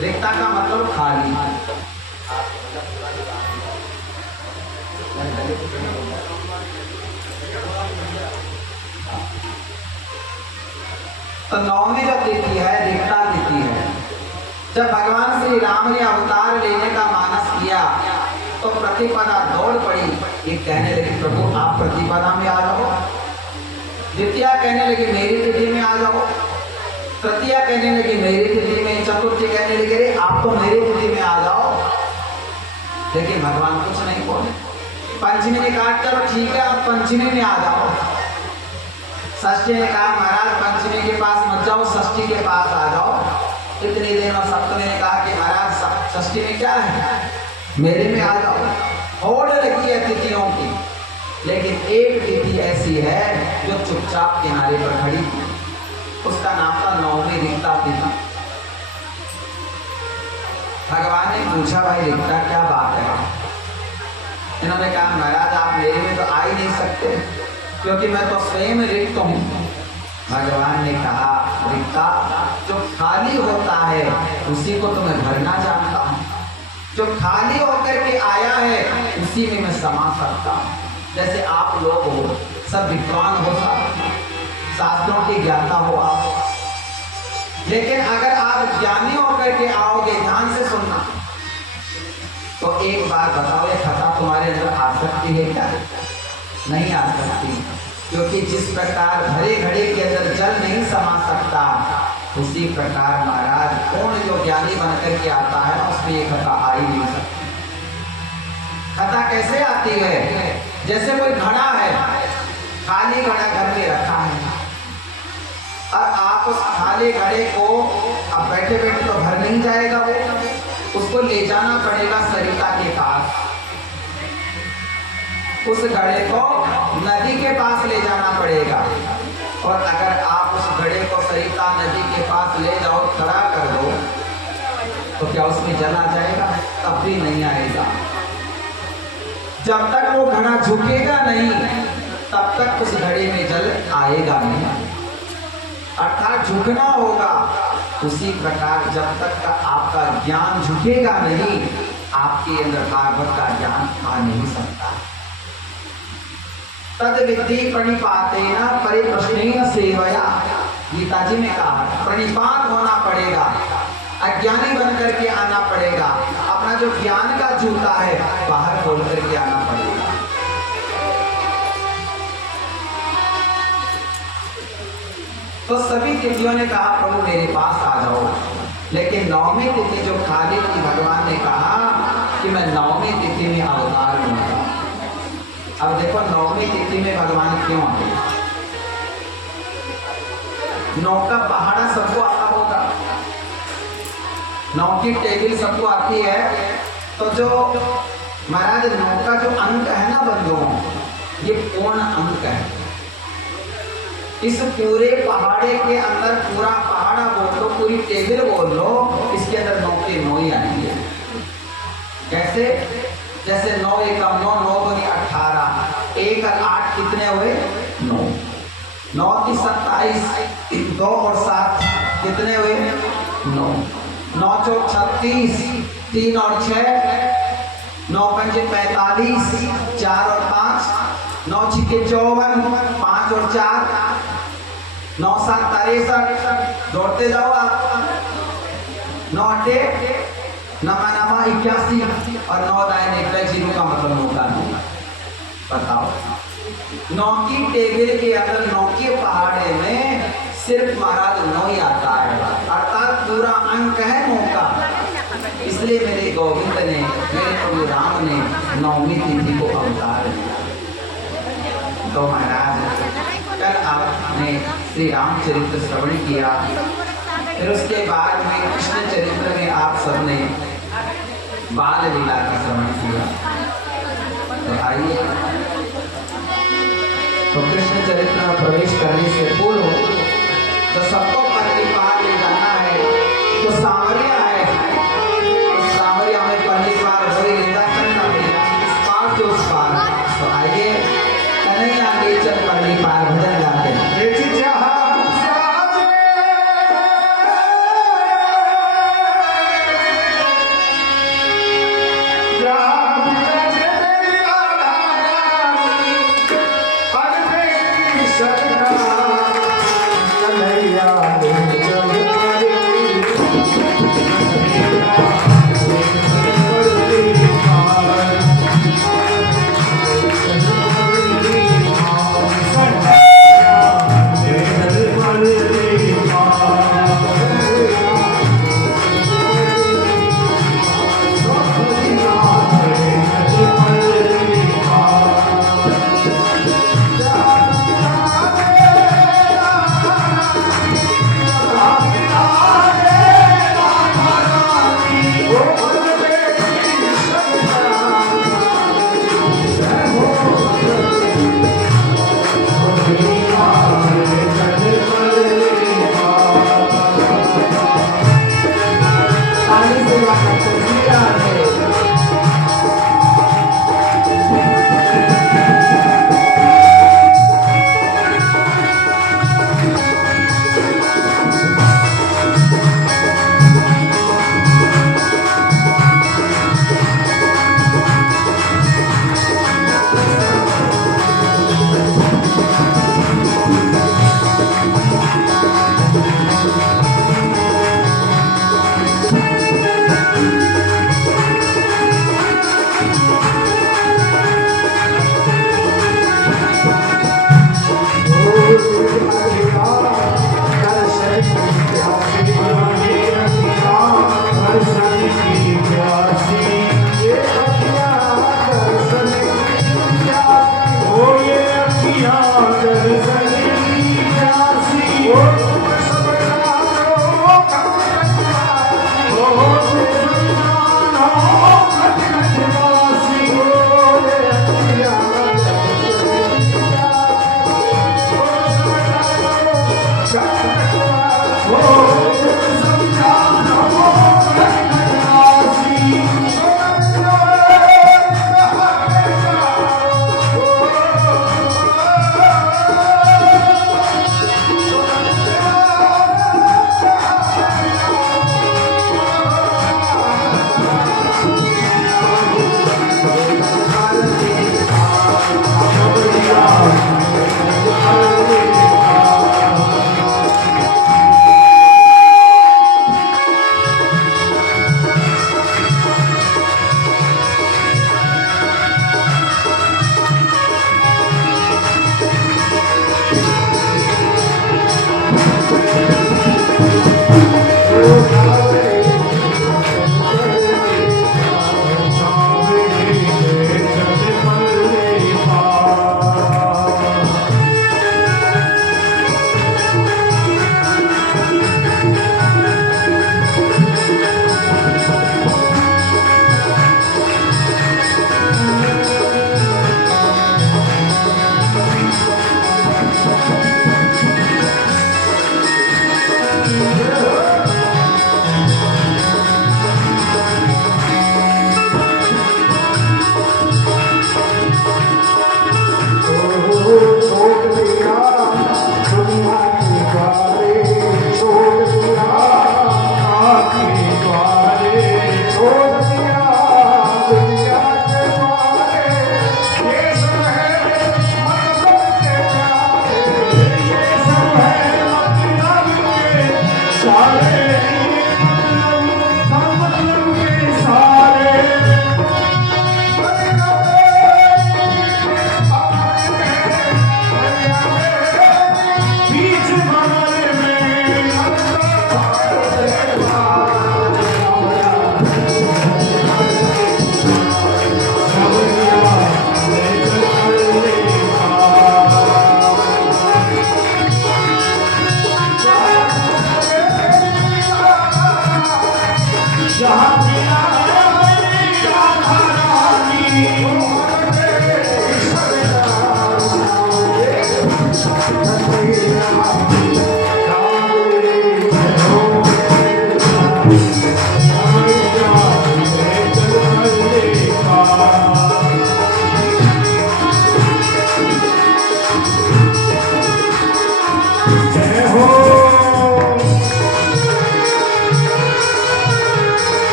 रिक्ता का मतलब खाली। तो नौवीं जो तिथि है रिक्ता तिथि है। जब भगवान श्री राम ने अवतार लेने का मानस किया तो प्रतिपदा दौड़ पड़ी। ये कहने लगी प्रभु आप प्रतिपदा में आ जाओ। द्वितीया कहने लगी मेरी तिथि में आ जाओ। तृतीया कहने लगी मेरी तिथि में। चतुर्थी कहने लगी अरे आप तो मेरी तिथि में आ जाओ। लेकिन भगवान कुछ नहीं बोले। पंचमी ने कहा चलो ठीक है आप पंचमी में आ जाओ। षष्ठी ने कहा महाराज पंचमी के पास मत जाओ, षष्ठी के पास आ जाओ। इतनी देर में सप्तमी ने कहा कि महाराज षष्ठी में क्या है, मेरे में आ जाओ। होड़ लगी है तिथियों की, लेकिन एक तिथि ऐसी है जो चुपचाप किनारे पर खड़ी थी। उसका नाम था नौवीं रिक्ता तिथि। भगवान ने पूछा भाई रिक्ता क्या बात है। इन्होंने कहा महाराज आप मेरे में तो आ ही नहीं सकते क्योंकि मैं तो स्वयं रिक्त हूँ। भगवान ने कहा रिक्ता जो खाली होता है उसी को तो मैं भरना जानता हूँ। जो खाली होकर के आया है उसी में मैं समा सकता हूँ। जैसे आप लोग हो सब विद्वान हो, सब शास्त्रों की ज्ञाता हो आप, लेकिन अगर आप ज्ञानी होकर के आओगे, ध्यान से सुनना, तो एक बार बताओ ये खता तुम्हारे अंदर आ सकती है क्या? नहीं आ सकती, क्योंकि जिस प्रकार भरे घड़े के अंदर जल नहीं समा सकता उसी प्रकार महाराज कौन जो ज्ञानी बनकर के आता है उसमें ये खता आ ही नहीं सकती। खता कैसे आती है? जैसे कोई घड़ा है, खाली घड़ा घर में रखा है और आप उस खाली घड़े को अब बैठे बैठे तो भर नहीं जाएगा, वो उसको ले जाना पड़ेगा सरिता के पास। उस घड़े को नदी के पास ले जाना पड़ेगा और अगर आप उस घड़े को सरिता नदी के पास ले जाओ, खड़ा कर दो, तो क्या उसमें जल आ जाएगा? तब भी नहीं आएगा। जब तक वो घड़ा झुकेगा नहीं तब तक उस घड़े में जल आएगा नहीं, अर्थात झुकना होगा। उसी प्रकार जब तक का आपका ज्ञान झुकेगा नहीं, आपके अंदर भागवत का ज्ञान आ नहीं सकता। तद विद्धि प्रणिपातेन परिप्रश्नेन सेवया, गीता जी में कहा प्रणिपात होना पड़ेगा, अज्ञानी बन करके आना पड़ेगा, अपना जो ज्ञान का जूता है बाहर खोल करके आना पड़ेगा। तो सभी तिथियों ने कहा प्रभु मेरे पास आ जाओ, लेकिन नौवीं तिथि जो खाली थी, भगवान ने कहा कि मैं नौवीं तिथि में अवतार लूंगा। अब देखो नौवीं तिथि में भगवान क्यों आए? नौ का पहाड़ा सबको आता होगा, नौ की टेबल सबको आती है, तो जो महाराज नौ का जो अंक है ना बंधुओं, ये पूर्ण अंक है। इस पूरे पहाड़े के अंदर पूरा पहाड़ा बोल लो, पूरी टेबल बोल लो, इसके अंदर नौ के नौ ही आएंगे। कैसे? जैसे 9 एकम 9, 9 दूनी 18, 1 और 8 कितने हुए? 9, 9 की 27, 2 और 7 कितने हुए? 9, 9 चौक 36, 3 और 6, 9 पंजे 45, 4 और 5, 9 छिके 54, 5 और 4, 9 7 63, जोड़ते जाओ आप, 9 8 नमा 81 और 9 दाएं 0 का मतलब होता है। बताओ 9 की टेबल के अंदर 9 के पहाड़े में सिर्फ महाराज 9 ही आता है, अर्थात पूरा अंक है 9 का। इसलिए मेरे गोविंद ने, मेरे प्रभु राम ने नौवीं तिथि को अवतार दिया। तो महाराज कल आपने श्री रामचरित्र श्रवण किया, फिर उसके बाद में कृष्ण चरित्र में आप सबने बाल लीला का श्रवण किया। तो आइए, तो कृष्ण चरित्र में प्रवेश करने से पूर्व तो सबको पहली बार ले जाना है, तो सांवरिया है, तो सांवरिया में पहली बार वही लीला करना है, इस पार से उस पार। तो आइए कन्हैया के चल पहली बार भजन गाते हैं।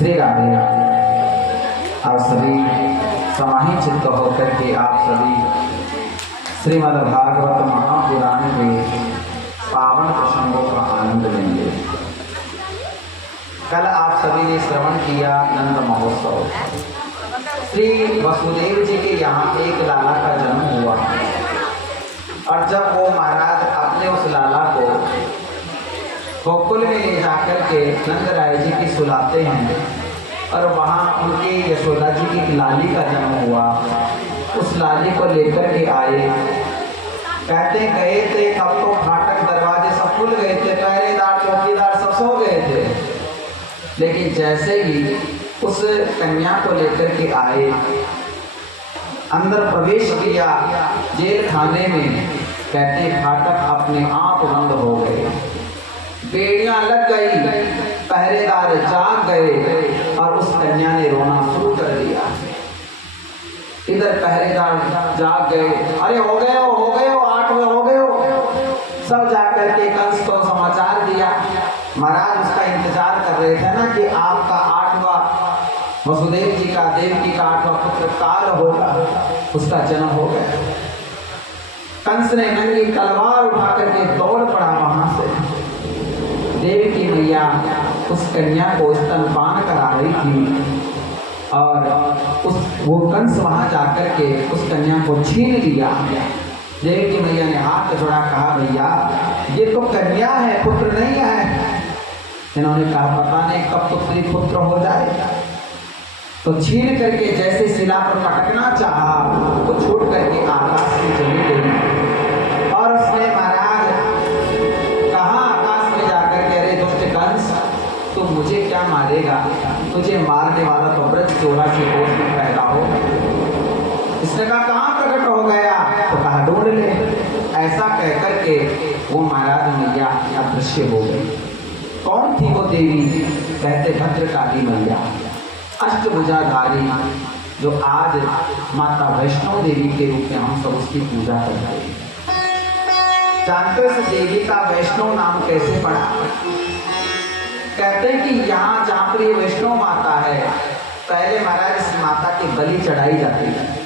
श्री राधे। आप सभी समाहित चित्त होकर के आप सभी श्रीमद् भागवत महापुराण के पावन प्रसंगों का आनंद लेंगे। कल आप सभी ने श्रवण किया नंद महोत्सव। श्री वसुदेव जी के यहाँ एक लाला का जन्म हुआ और जब वो महाराज अपने उस लाला को गोकुल में ले जाकर के नंद राय जी की सुलाते हैं और वहाँ उनके यशोदा जी की लाली का जन्म हुआ। उस लाली को लेकर के आए, कहते गए थे तब तो फाटक दरवाजे सब खुल गए थे, पहरेदार चौकीदार सब सो गए थे, लेकिन जैसे ही उस कन्या को लेकर के आए, अंदर प्रवेश किया जेल खाने में, कहते फाटक अपने आप बंद हो गए, बेड़ियां लग गई, पहरेदार जाग गए और उस कन्या ने रोना शुरू कर दिया। इधर पहरेदार जाग गए, अरे हो गए हो 8 बजे हो गए हो, सब जाकर के कंस को समाचार दिया। महाराज उसका इंतजार कर रहे थे ना कि आपका 8वां वसुदेव जी का, देवकी का 8वां पुत्र काल होगा, उसका जन्म हो गया। कंस ने नंगी तलवार उठा करके दौड़ पड़ा वहां से। देवकी मैया उस कन्या को स्तनपान करा रही थी और वो कंस वहां जाकर के उस कन्या को छीन लिया। देवकी मैया ने हाथ जोड़ा, कहा भैया ये तो कन्या है, पुत्र नहीं है। इन्होंने कहा पता नहीं कब पुत्री पुत्र हो जाएगा। तो छीन करके जैसे शिला पर पटकना चाहा तो छूट करके आकाश में चली गई। और उसने महाराज कहा आकाश में जाकर के, अरे दुष्ट कंस, तू मुझे क्या मारेगा? तुझे मारने वाला तो व्रत 14 कोष में पैदा हो। इसने कहा कहाँ प्रकट हो गया? तो कहा ढूंढ ले। ऐसा कह करके वो महाराज मैया अदृश्य हो गई। कौन थी वो देवी? कहते भद्रकाली मैया, अष्टभुजाधारी, जो आज माता वैष्णो देवी के रूप में हम सब उसकी पूजा करते हैं। जानते हो इस देवी का वैष्णव नाम कैसे पड़ा? कहते हैं कि यहाँ जहाँ पर ये वैष्णव माता है, पहले महाराज इस माता की बलि चढ़ाई जाती है।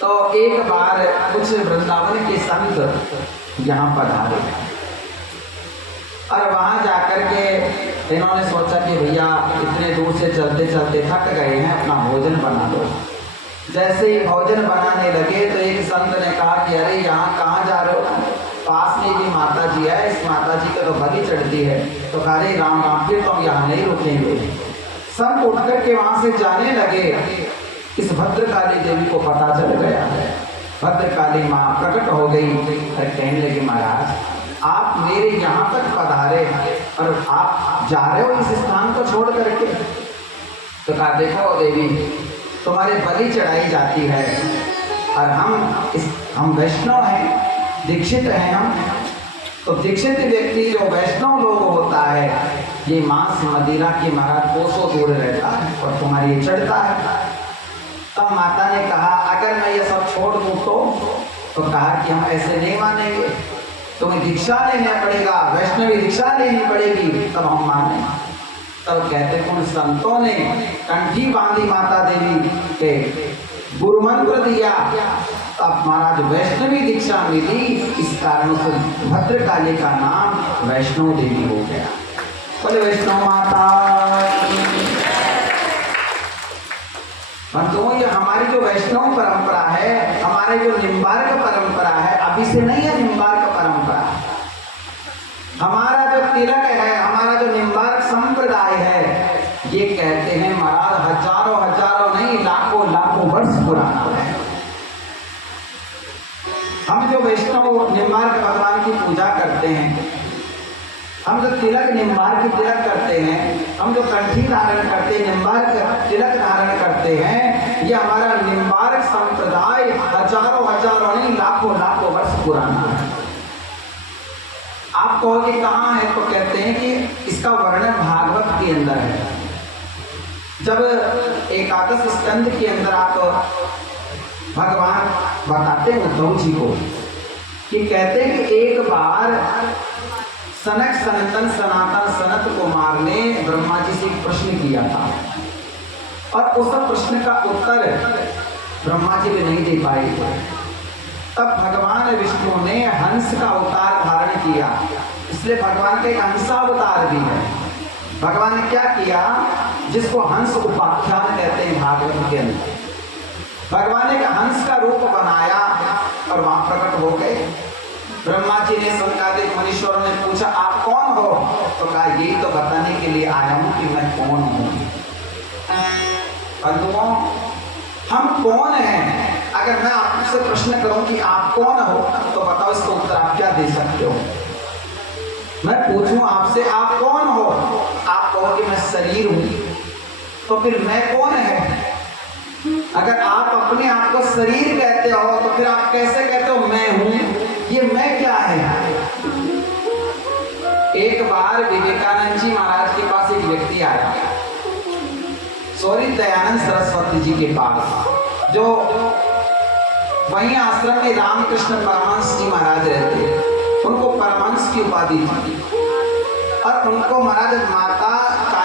तो एक बार कुछ वृंदावन के संत यहाँ पर आ रहे और वहां जाकर के इन्होंने सोचा कि भैया इतने दूर से चलते चलते थक गए हैं, अपना भोजन बना दो। जैसे ही भोजन बनाने लगे तो एक संत ने कहा कि अरे यहाँ कहाँ जा रहे हो? पास में भी माता जी है, इस माता जी को तो बलि चढ़ती है। तो कहा अरे राम राम, फिर तो हम यहाँ नहीं रुकेंगे। संत उठ करके वहां से जाने लगे। इस भद्रकाली देवी को पता चल गया। भद्रकाली माँ प्रकट हो गई और कहने लगी महाराज आप मेरे यहाँ तक पधारे और आप जा रहे हो इस स्थान को छोड़ करके? तो कहा देखो देवी, तुम्हारे बलि चढ़ाई जाती है और हम वैष्णव हैं, दीक्षित हैं हम। तो दीक्षित व्यक्ति जो वैष्णव लोग होता है, ये मांस मदिरा की महाराज कोसों दूर रहता है और तुम्हारी ये चढ़ता है। तब माता ने कहा अगर मैं ये सब छोड़ दूँ तो कहा कि हम ऐसे नहीं मानेंगे, तुम्हें दीक्षा लेना पड़ेगा, वैष्णवी दीक्षा लेनी पड़ेगी, तब हम माने। तब कहते उन संतों ने कंठी बांधी माता देवी के, गुरु मंत्र दिया, तब महाराज वैष्णवी दीक्षा मिली। इस कारण से भद्रकाली का नाम वैष्णो देवी हो गया। बोले वैष्णव माता। बंधुओं, ये हमारी जो वैष्णव परंपरा है, हमारे जो निम्बार्क परंपरा है, अभी से नहीं है निम्बार्क परंपरा। हमारा जो तिलक है, हमारा जो निम्बार्क संप्रदाय है, ये कहते हैं महाराज हजारों नहीं लाखों वर्ष पुराना है। हम जो वैष्णव निम्बार्क भगवान की पूजा करते हैं, हम जो तिलक निम्बार्क तिलक करते हैं, हम जो कंठी धारण करते हैं, निम्बार्क तिलक धारण करते हैं, ये हमारा निम्बार्क संप्रदाय हजारों नहीं लाखों वर्ष पुराना है। आप कहोगे कहाँ है? तो कहते हैं कि इसका वर्णन भागवत के अंदर है। जब एकादश स्कंद के अंदर आप भगवान बताते हैं उद्धव जी को कि कहते हैं कि एक बार सनक सनातन सनत को मारने ब्रह्मा जी से एक प्रश्न किया था और उस प्रश्न का उत्तर ब्रह्मा जी भी नहीं दे पाए थे। तब भगवान विष्णु ने हंस का अवतार धारण किया, इसलिए भगवान का एक हंसावतार भी है। भगवान ने क्या किया? जिसको हंस उपाख्यान कहते हैं भागवत के अंदर, भगवान ने हंस का रूप बनाया और वहां प्रकट हो गए। ब्रह्मा जी ने संकादिक मनीश्वरों ने पूछा आप कौन हो? तो कहा यही तो बताने के लिए आया हूं कि मैं कौन हूं। बंधुओं, हम कौन हैं? अगर मैं आपसे प्रश्न करूं कि आप कौन हो, तो बताओ इसका उत्तर आप क्या दे सकते हो? मैं पूछूं आपसे आप कौन हो, आप कहो कि मैं शरीर हूं, तो फिर मैं कौन है? अगर आप अपने आप को शरीर कहते हो तो फिर आप कैसे कहते हो मैं हूं? ये मैं क्या है? एक बार विवेकानंद जी महाराज के पास एक व्यक्ति आया, सॉरी दयानंद सरस्वती जी के पास, जो वहीं आश्रम में रामकृष्ण परमहंस जी महाराज रहते। उनको परमहंस की उपाधि थी और उनको महाराज माता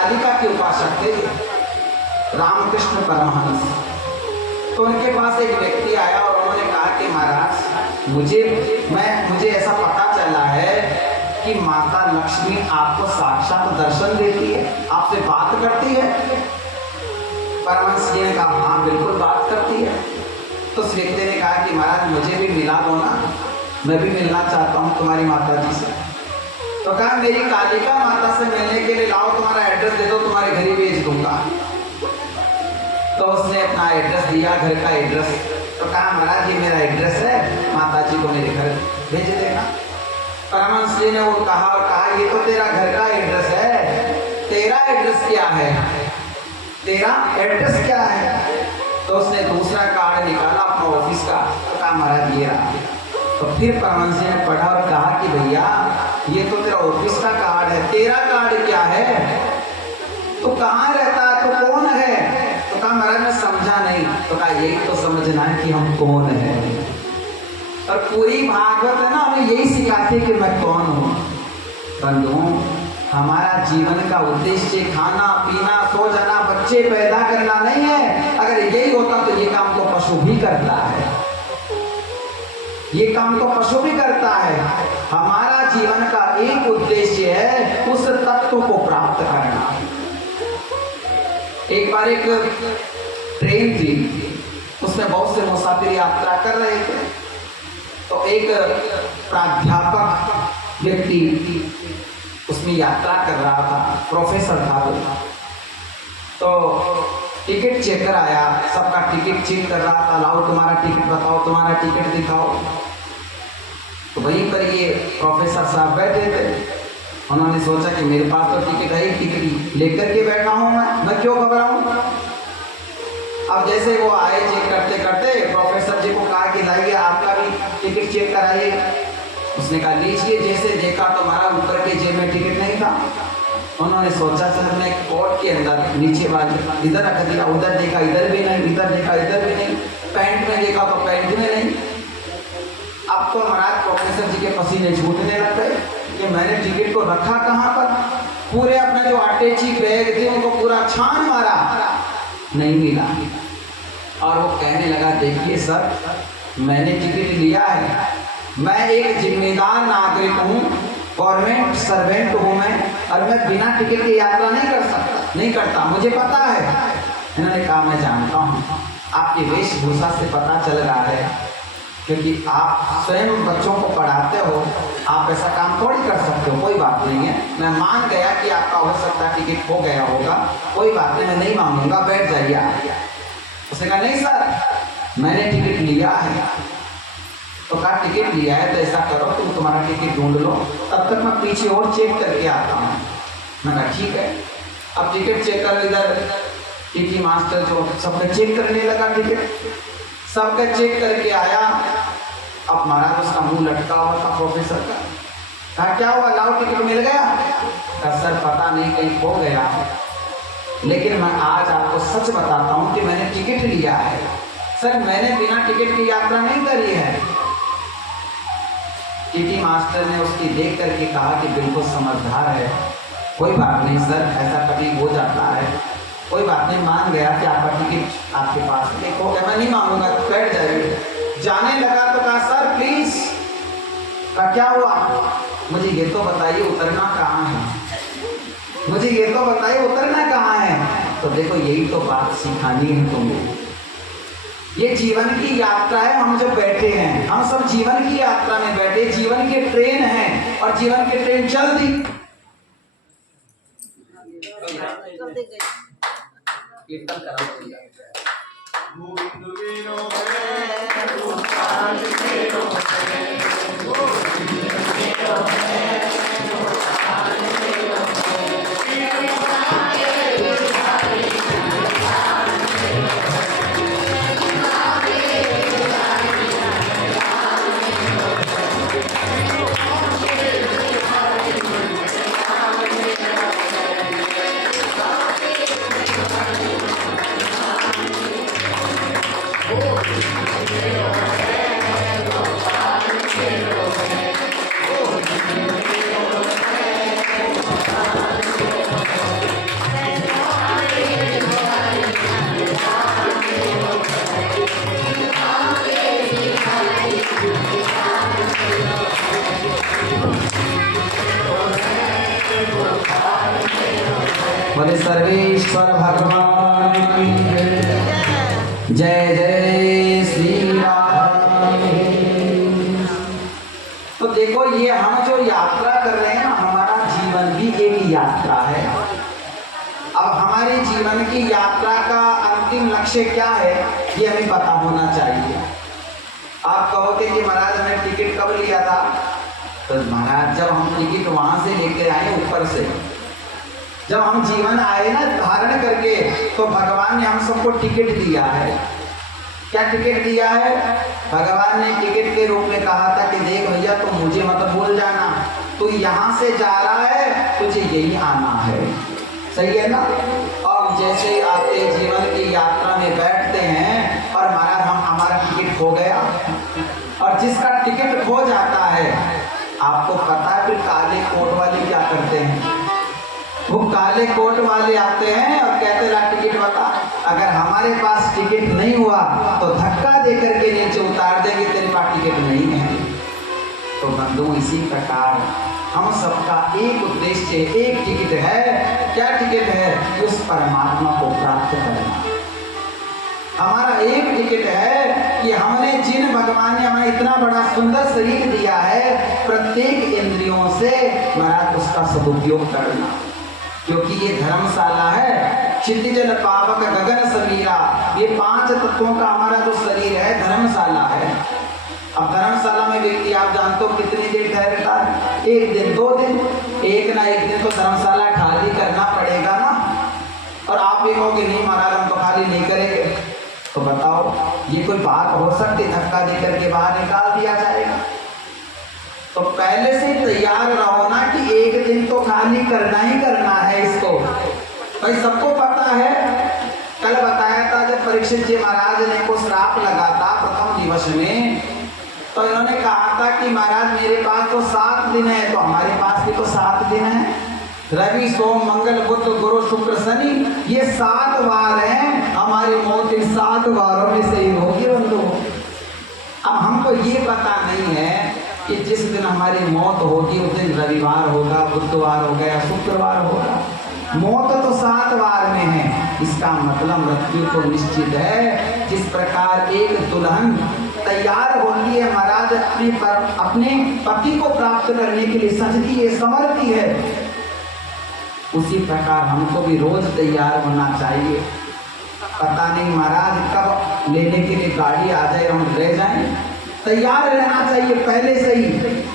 कालिका के उपासक थे रामकृष्ण परमहंस। तो उनके पास एक व्यक्ति आया और उन्होंने कहा कि महाराज मुझे ऐसा पता चला है कि माता लक्ष्मी आपको साक्षात दर्शन देती है, आपसे बात करती है। परमहंस जी ने कहा हाँ बिल्कुल बात करती है। तो उस व्यक्ति ने कहा कि महाराज मुझे भी मिला दो ना, मैं भी मिलना चाहता हूँ तुम्हारी माता जी से। तो कहा मेरी कालिका माता से मिलने के लिए लाओ, तुम्हारा एड्रेस दे दो, तुम्हारे घर ही भेज दूंगा। तो उसने अपना एड्रेस दिया, घर का एड्रेस। तो कहा महाराज ये मेरा एड्रेस है, माता जी को मेरे घर भेज देना। परमहंस जी ने वो कहा और कहा ये तो तेरा घर का एड्रेस है, तेरा एड्रेस क्या है, तेरा एड्रेस क्या है? तो उसने दूसरा कार्ड निकाला अपना ऑफिस का। तो कहा महाराज ये रहा। तो फिर परमहंस जी ने पढ़ा और कहा कि भैया ये तो तेरा ऑफिस का कार्ड है, तेरा कार्ड क्या है, तो कहाँ रहता है, तो कौन है? तो कहा महाराज मैं समझा नहीं। तो कहा यही तो समझना है कि हम कौन है। और पूरी भागवत है ना हमें यही सिखाती है कि मैं कौन हूँ। बंधुओं हमारा जीवन का उद्देश्य खाना पीना सो जाना बच्चे पैदा करना नहीं है। अगर यही होता तो ये काम तो पशु भी करता है, ये काम तो पशु भी करता है। हमारा जीवन का एक उद्देश्य है उस तत्व को प्राप्त करना। एक बार एक ट्रेन थी, उसमें बहुत से मुसाफिर यात्रा कर रहे थे। तो एक प्राध्यापक व्यक्ति उसमें यात्रा कर रहा था, प्रोफेसर था वो। तो टिकट चेकर आया, सबका टिकट चेक कर रहा था, लाओ तुम्हारा टिकट बताओ, तुम्हारा टिकट दिखाओ। तो वहीं पर ये प्रोफेसर साहब बैठे थे। उन्होंने सोचा कि मेरे पास तो टिकट है, टिकट लेकर के बैठा हूँ मैं क्यों घबराऊं। अब जैसे वो आए चेक करते करते प्रोफेसर जी को कहा कि लाइए आपका भी टिकट चेक कराइए। उसने कहा लीजिए। जैसे देखा तो हमारा ऊपर के जेब में टिकट नहीं था। उन्होंने सोचा सर मैं कोट के अंदर नीचे वाले इधर रख दिया, उधर देखा इधर भी नहीं, इधर देखा इधर भी नहीं, पैंट में देखा तो पैंट में नहीं। अब तो महाराज प्रोफेसर जी के पसीने छूटने लग गए कि मैंने टिकट को रखा कहाँ पर। पूरे अपना जो अटैची बैग थे उनको पूरा छान मारा, नहीं मिला। और वो कहने लगा देखिए सर मैंने टिकट लिया है, मैं एक जिम्मेदार नागरिक हूँ, गवर्नमेंट सर्वेंट हूँ मैं, और मैं बिना टिकट के यात्रा नहीं कर सकता, नहीं करता, मुझे पता है। इन्होंने कहा मैं जानता हूँ, आपकी वेशभूषा से पता चल रहा है, क्योंकि आप स्वयं बच्चों को पढ़ाते हो, आप ऐसा काम थोड़ी कर सकते हो। कोई बात नहीं है, मैं मान गया कि आपका हो सकता है टिकट खो गया होगा, कोई बात नहीं, मैं नहीं मांगूंगा, बैठ जाइए आप। उसने कहा नहीं सर मैंने टिकट लिया है। तो कहा टिकट लिया है तो ऐसा करो तुम तुम्हारा टिकट ढूंढ लो, तब तक मैं पीछे और चेक करके आता हूँ। मैं कहा ठीक है। अब टिकट चेक कर, इधर टीटी मास्टर जो सबका चेक करने लगा टिकट, सबका चेक करके आया। अब महाराज उसका मुंह लटका हुआ था प्रोफेसर का। कहा क्या हुआ, लाओ टिकट मिल गया? कहा सर पता नहीं कहीं खो गया, लेकिन मैं आज आपको सच बताता हूँ कि मैंने टिकट लिया है। सर मैंने बिना टिकट की यात्रा नहीं करी है। टीटी मास्टर ने उसकी देख करके कहा कि बिल्कुल समझदार है, कोई बात नहीं सर ऐसा कभी हो जाता है, कोई बात नहीं, मान गया कि आपका टिकट आपके पास देखो, मैं नहीं मांगूंगा, बैठ जाइए। जाने लगा तो कहा सर प्लीज। कहा क्या हुआ, मुझे ये तो बताइए उतरना कहाँ है, मुझे ये तो बताइए उतरना कहाँ है। तो देखो यही तो बात सिखानी है तुम्हें, ये जीवन की यात्रा है। हम जो बैठे हैं हम सब जीवन की यात्रा में बैठे, जीवन की ट्रेन है और जीवन की ट्रेन चल दी। सर्वेश्वर भगवान की जय जय श्री राम। तो देखो ये हम जो यात्रा कर रहे हैं हमारा जीवन भी एक यात्रा है। अब हमारे जीवन की यात्रा का अंतिम लक्ष्य क्या है ये हमें पता होना चाहिए। आप कहोगे कि महाराज हमने टिकट कब लिया था, तो महाराज जब हम टिकट वहां से लेकर आए ऊपर से, जब हम जीवन आए ना धारण करके, तो भगवान ने हम सबको टिकट दिया है। क्या टिकट दिया है? भगवान ने टिकट के रूप में कहा था कि देख भैया तुम मुझे मत भूल जाना, तू यहाँ से जा रहा है तुझे यही आना है, सही है ना। और जैसे आते जीवन की यात्रा में बैठते हैं और महाराज हमारा टिकट खो गया, और जिसका टिकट खो जाता है आपको पता है फिर काले कोट वाले क्या करते हैं, वो काले कोट वाले आते हैं और कहते ला टिकट बता। अगर हमारे पास टिकट नहीं हुआ तो धक्का देकर के नीचे उतार देंगे, तेरे पास टिकट नहीं है। तो बंधु इसी प्रकार हम सबका एक उद्देश्य एक टिकट है। क्या टिकट है? उस परमात्मा को प्राप्त करना। हमारा एक टिकट है कि हमने जिन भगवान ने हमें इतना बड़ा सुंदर शरीर दिया है, प्रत्येक इंद्रियों से महाराज उसका सदुपयोग करना। क्योंकि ये धर्मशाला है, क्षितिजल पावक गगन समीरा, ये 5 तत्वों का हमारा जो शरीर है धर्मशाला है। अब धर्मशाला में व्यक्ति आप जानते हो कितनी देर ठहरता है? 1 दिन 2 दिन, एक ना एक दिन तो धर्मशाला खाली करना पड़ेगा ना। और आप ये कहोगे नहीं महाराज हम तो खाली नहीं करेंगे, तो बताओ ये कोई बात हो सकती? धक्का देकर के बाहर निकाल दिया जाएगा? तो पहले से तैयार रहो ना कि एक दिन तो खाली करना ही करना है इसको। भाई सबको पता है, कल बताया था जब परीक्षित जी महाराज ने को श्राप लगा था प्रथम दिवस में, तो इन्होंने कहा था कि महाराज मेरे पास तो 7 दिन है, तो हमारे पास भी तो 7 दिन है। रवि सोम मंगल बुध गुरु शुक्र शनि, ये 7 वार हैं, हमारी मौत इन 7 वारों में से ही होगी बंधु। अब हमको ये पता नहीं है कि जिस दिन हमारी मौत होगी उस दिन रविवार होगा, बुधवार होगा या शुक्रवार होगा। मौत तो 7 वार में है, इसका मतलब मृत्यु तो निश्चित है। जिस प्रकार एक दुल्हन तैयार होती है महाराज अपने पति को प्राप्त करने के लिए सजती है, संवरती है, उसी प्रकार हमको भी रोज तैयार होना चाहिए। पता नहीं महाराज कब लेने के लिए गाड़ी आ जाए और हम ले जाएं, तैयार रहना चाहिए पहले से ही।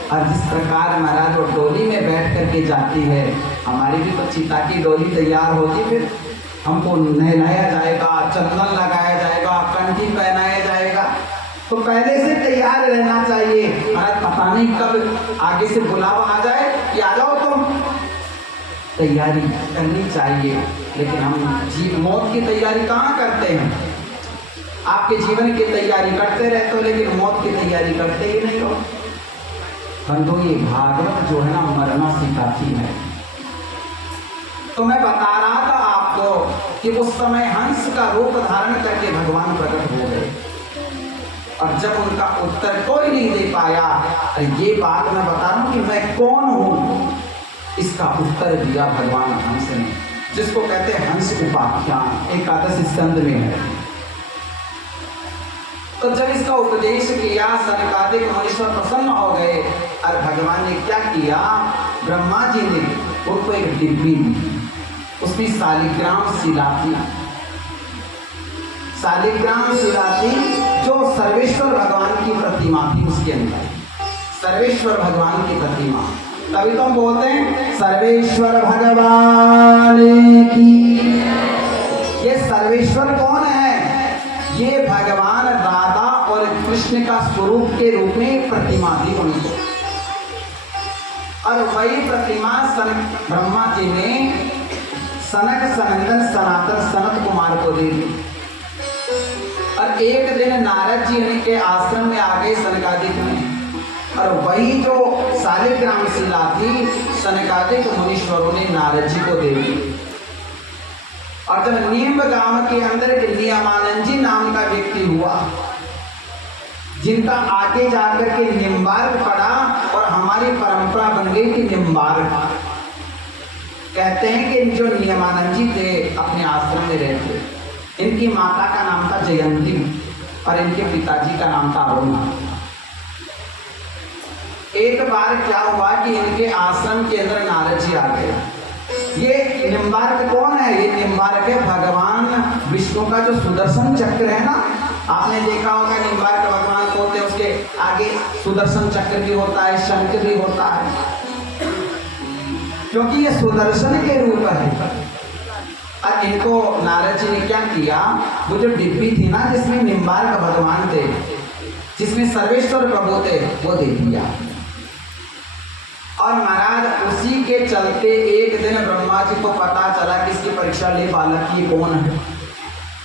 और जिस प्रकार महाराज वो डोली में बैठ करके जाती है, हमारी भी तो चिता की डोली तैयार होती, फिर हमको नहलाया जाएगा, चंदन लगाया जाएगा, कंठी पहनाया जाएगा, तो पहले से तैयार रहना चाहिए। महाराज पता नहीं कब आगे से बुलावा आ जाए कि आ जाओ तुम, तैयारी करनी चाहिए। लेकिन हम मौत की तैयारी कहाँ करते हैं? आपके जीवन की तैयारी करते रहते हो लेकिन मौत की तैयारी करते ही नहीं हो। बंधु ये भागवत जो है ना मरना सिखाती है। तो मैं बता रहा था आपको कि उस समय हंस का रूप धारण करके भगवान प्रकट हो गए, और जब उनका उत्तर कोई नहीं दे पाया, ये बात मैं बता रहा हूं कि मैं कौन हूं, इसका उत्तर दिया भगवान हंस ने, जिसको कहते हैं हंस उपाख्यान, एकादश स्कंद में है। तो जब इसका उपदेश किया सनकादिक मुनीश्वर प्रसन्न हो गए, और भगवान ने क्या किया, ब्रह्मा जी ने उनको एक डिब्बी दी, उसमें शालिग्राम शिला थी। शालिग्राम शिला थी जो सर्वेश्वर भगवान की प्रतिमा थी, उसके अंदर सर्वेश्वर भगवान की प्रतिमा। तभी तो हम बोलते हैं सर्वेश्वर भगवान की। ये सर्वेश्वर कौन है? ये भगवान राधा और कृष्ण का स्वरूप के रूप में प्रतिमा थी उनको, और वही प्रतिमा ब्रह्मा जी ने सनक सनंदन सनातन सनत कुमार को दे दी। और एक दिन नारद जी उनके आश्रम में आ गए सनकादिक में, और वही जो शालिग्राम शिला थी सनकादिक मुनीश्वरों ने नारद जी को दे दी। और जब नीम गांव के अंदर एक नियमानंद जी नाम का व्यक्ति हुआ, जिनका आगे जाकर के निम्बार्क पड़ा, और हमारी परंपरा बन गई कि निम्बार्क कहते हैं कि जो नियमानंद जी थे अपने आश्रम में रहते, इनकी माता का नाम था जयंती और इनके पिताजी का नाम था अरुण। एक बार क्या हुआ कि इनके आश्रम के अंदर नारद जी आ गए। ये निम्बार्क कौन है? ये निम्बार्क है भगवान विष्णु का जो सुदर्शन चक्र है ना, आपने देखा होगा निम्बार्क भगवान को होते, उसके आगे सुदर्शन चक्र भी होता है, शंख भी होता है, क्योंकि ये सुदर्शन के रूप है। और इनको नारद जी ने क्या किया, वो जो डिब्बी थी ना जिसमें निम्बार्क भगवान थे, जिसमें सर्वेश्वर प्रभु थे, वो दे दिया। और महाराज उसी के चलते एक दिन ब्रह्मा जी को पता चला कि इसकी परीक्षा ले बालक ये कौन है।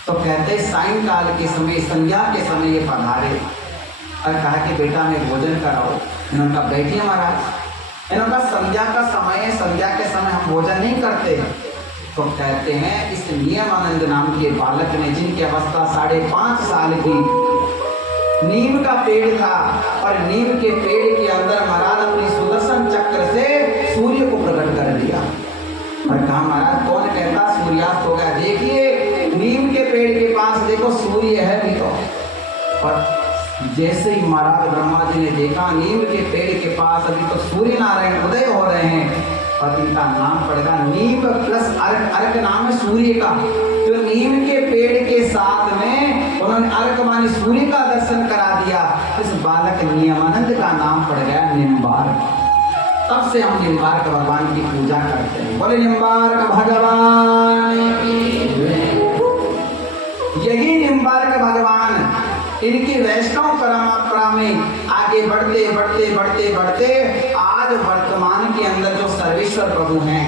तो कहते सायंकाल के समय, संध्या के समय ये पधारे और कहा कि बेटा मैं भोजन कराओ। इन्होंने कहा बैठिए महाराज। इन्होंने कहा संध्या का समय है, संध्या के समय हम भोजन नहीं करते। तो कहते हैं इस नियमानंद नाम के बालक ने, जिनकी अवस्था 5.5 साल की, नीम का पेड़ था और नीम के पेड़ के अंदर महाराज अपनी सुदर्शन चक्र से सूर्य को प्रकट कर दिया और कहा महाराज कौन कहता सूर्यास्त हो गया, देखिए नीम के पेड़ के पास देखो सूर्य है भी तो। और जैसे ही महाराज ब्रह्मा जी ने देखा नीम के पेड़ के पास अभी तो सूर्य नारायण उदय हो रहे हैं और इनका नाम पड़ेगा नीम प्लस अर्क। अर्क नाम है सूर्य का, जो नीम के पेड़ के साथ में उन्होंने अर्क माने सूर्य का दर्शन करा दिया। इस बालक नियमानंद का नाम पड़ गया निम्बार्क। तब से हम निम्बार्क भगवान की पूजा करते हैं। बोले निम्बार्क भगवान की। यही निम्बार्क भगवान इनकी वैष्णव परंपरा में आगे बढ़ते बढ़ते बढ़ते बढ़ते आज वर्तमान के अंदर जो सर्वेश्वर प्रभु हैं,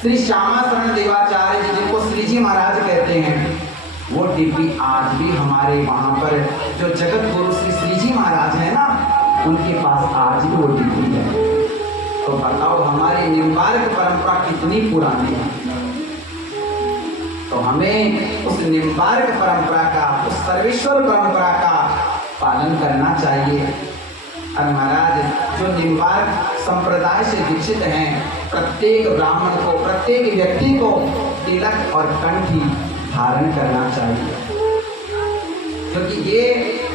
श्री श्यामा शरण देवाचार्य जी, जिनको श्री जी महाराज कहते हैं, वो डिब्बी आज भी हमारे वहाँ पर जो जगत गुरु श्री जी महाराज है ना, उनके पास आज भी वो डिब्बी है। तो बताओ हमारी निम्बार्क परंपरा कितनी पुरानी है। तो हमें उस निम्बार्क परंपरा का, उस सर्वेश्वर परंपरा का पालन करना चाहिए। और महाराज जो निम्बार्क संप्रदाय से दीक्षित हैं, प्रत्येक ब्राह्मण को, प्रत्येक व्यक्ति को तिलक और कंठी धारण करना चाहिए, क्योंकि ये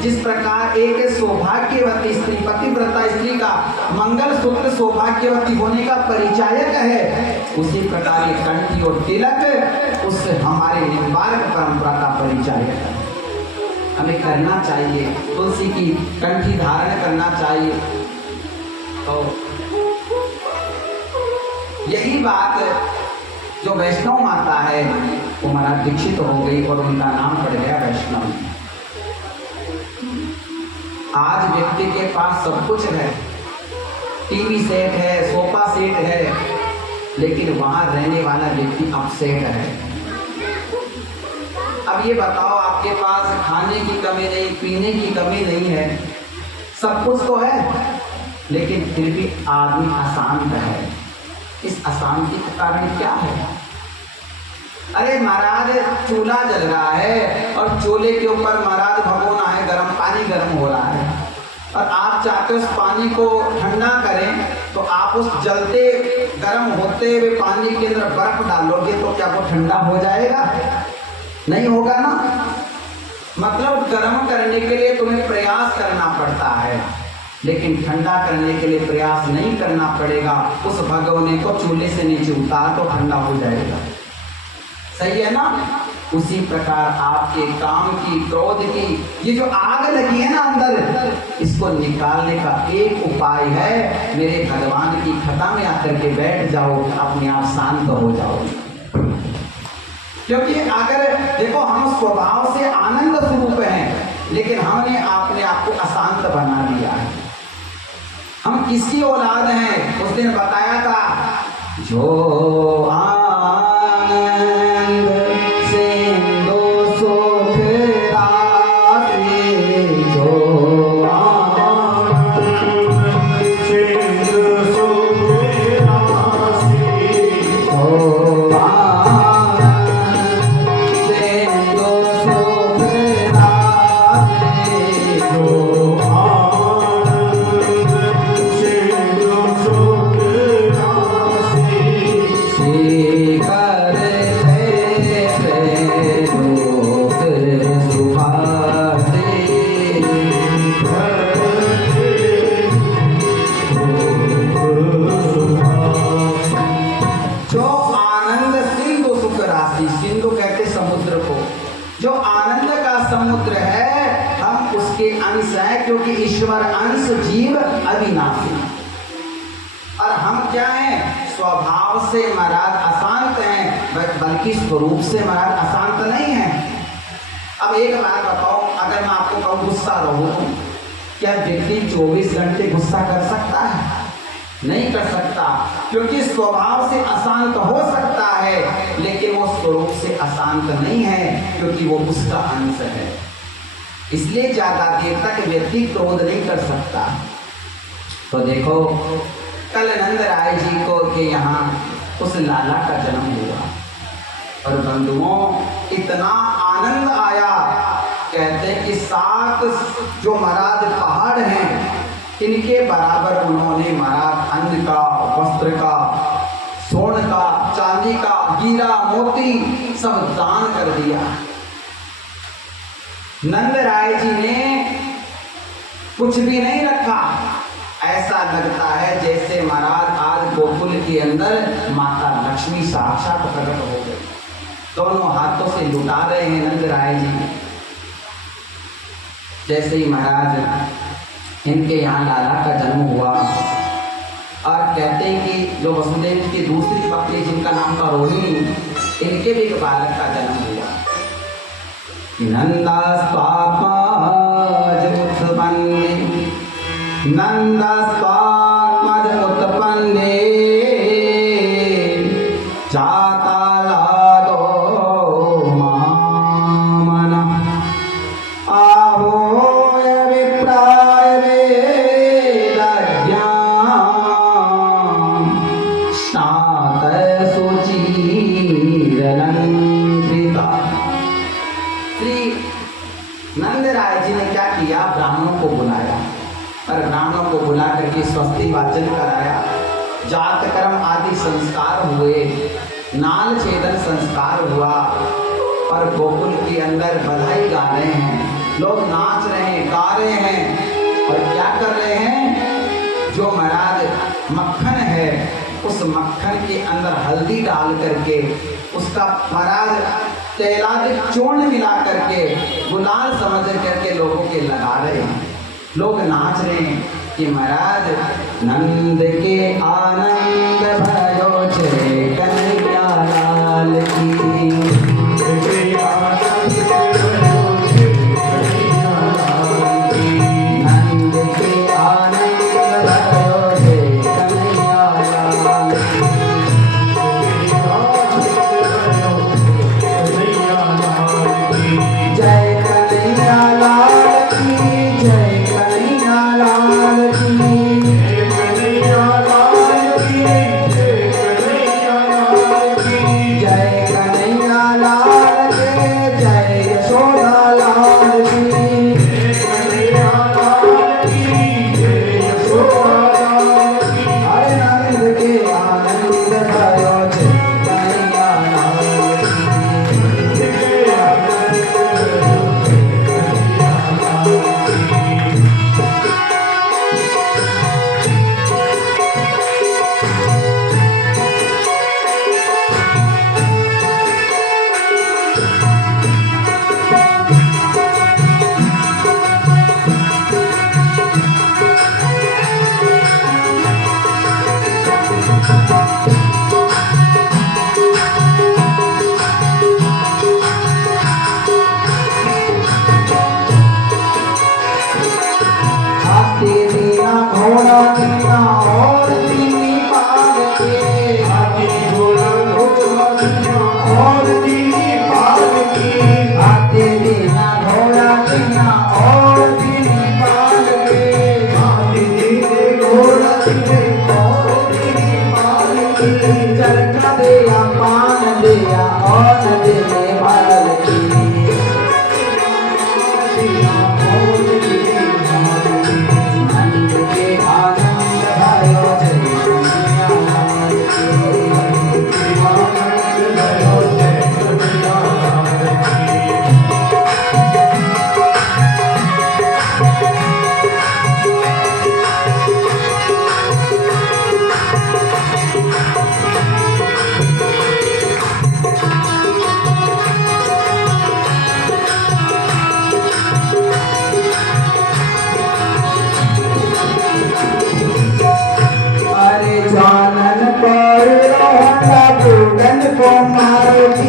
जिस प्रकार एक सौभाग्यवती स्त्री, पतिव्रता स्त्री का मंगल सूत्र सौभाग्यवती होने का परिचायक है, उसी प्रकार ये कंठी और तिलक उस हमारे निम्बार्क परंपरा का परिचायक है। हमें करना चाहिए, तुलसी की कंठी धारण करना चाहिए। तो यही बात जो वैष्णव माता है वो महाराज दीक्षित हो गई और उनका नाम पड़ गया वैष्णव। आज व्यक्ति के पास सब कुछ है, टीवी सेट है, सोफा सेट है, लेकिन वहां रहने वाला व्यक्ति अपसेट है। अब ये बताओ, आपके पास खाने की कमी नहीं, पीने की कमी नहीं है, सब कुछ तो है, लेकिन फिर भी आदमी अशांत है। इस अशांति का कारण क्या है? अरे महाराज चूल्हा जल रहा है और चूल्हे के ऊपर महाराज भगोना है, गर्म पानी गर्म हो रहा है, और आप चाहते हो उस पानी को ठंडा करें, तो आप उस जलते गर्म होते हुए पानी के अंदर बर्फ डालोगे तो क्या वो ठंडा हो जाएगा? नहीं होगा ना। मतलब गर्म करने के लिए तुम्हें प्रयास करना पड़ता है, लेकिन ठंडा करने के लिए प्रयास नहीं करना पड़ेगा। उस भगोने को चूल्हे से नीचे उतार तो ठंडा हो जाएगा। सही है ना? उसी प्रकार आपके काम की, क्रोध की, ये जो आग लगी है ना अंदर, इसको निकालने का एक उपाय है, मेरे भगवान की कथा में आकर के बैठ जाओ, अपने आप शांत हो जाओ। क्योंकि अगर देखो हम स्वभाव से आनंद स्वरूप हैं, लेकिन हमने अपने आप को अशांत बना दिया है। हम किसकी औलाद हैं? उस दिन बताया था, जो आनंद सिंधु सुख राशि, जो आनंद सिंधु सुख राशि, जो जी, सिंधु कहते समुद्र को। जो आनंद का समुद्र है हम उसके अंश हैं, क्योंकि ईश्वर अंश जीव अविनाशी। और हम क्या हैं? स्वभाव से महाराज अशांत हैं, बल्कि स्वरूप से महाराज अशांत नहीं है। अब एक बात बताओ, अगर मैं आपको कहूँ गुस्सा रहो, क्या व्यक्ति 24 घंटे गुस्सा कर सकता है? नहीं कर सकता, क्योंकि स्वभाव से अशांत हो सकता है, लेकिन वो स्वरूप से अशांत नहीं है, क्योंकि वो उसका अंश है। इसलिए ज्यादा देर तक व्यक्ति क्रोध नहीं कर सकता। तो देखो, कल नंद राय जी को के यहाँ उस लाला का जन्म हुआ और बंधुओं इतना आनंद आया, कहते कि 7 जो महाराज पहाड़ हैं इनके बराबर उन्होंने महाराज अन्न का, वस्त्र का, स्वर्ण का, चांदी का, हीरा मोती सब दान कर दिया। नंद राय जी ने कुछ भी नहीं रखा। ऐसा लगता है जैसे महाराज आज गोकुल के अंदर माता लक्ष्मी साक्षात प्रकट हो गई। दोनों हाथों से लुटा रहे हैं नंद राय जी। जैसे ही महाराज इनके यहाँ लाला का जन्म हुआ, और कहते हैं कि जो वसुदेव की दूसरी पत्नी जिनका नाम था रोहिणी, इनके भी एक बालक का जन्म हुआ। नंदास्त्वात्मज उत्पन्ने, नंदास्त्वात्मज उत्पन्ने, चातालादो महामनः, आहोय विप्राय वेदज्ञां, स्नातय सुचिरलंकृता। श्री नंद राय जी ने क्या किया? ब्राह्मणों को बुलाया और ब्राह्मणों को बुला करके स्वस्ति वाचन कराया, जात कर्म आदि संस्कार हुए, नाल छेदन संस्कार हुआ, और गोकुल के अंदर बधाई गा रहे हैं, लोग नाच रहे हैं, गा रहे हैं, और क्या कर रहे हैं? जो महाराज मक्खन है उस मक्खन के अंदर हल्दी डाल करके उसका महाराज तेलादि चूर्ण मिला करके गुलाल समझ करके लोगों के लगा रहे हैं। लोग नाच रहे हैं कि महाराज नंद के आनंद भयो छे कन्हैया लाल की, नंद के आनंद भयो छे कन्हैया लाल की, जय कन्हैया लाल की, जय कन्हैया लाल की, जय कन्हैया लाल की, जय कन्हैया लाल की, जय कन्हैया लाल के, जय यशोदा लाल की, जय कन्हैया लाल की, जय यशोदा लाल की, हरे नंद के आनंद भयो छे कन्हैया लाल की, हाथी दीना घोड़ा दीना और दीनी पाल के, हाथी घोड़ा दीना और दीनी पाल के, हाथी दीना घोड़ा दीना और दीनी पाल के, हाथी दीने घोड़ा दीने और दीनी पाल के, चरखा दिया पान दिया और दीने पाल की, नंद के आनंद मारे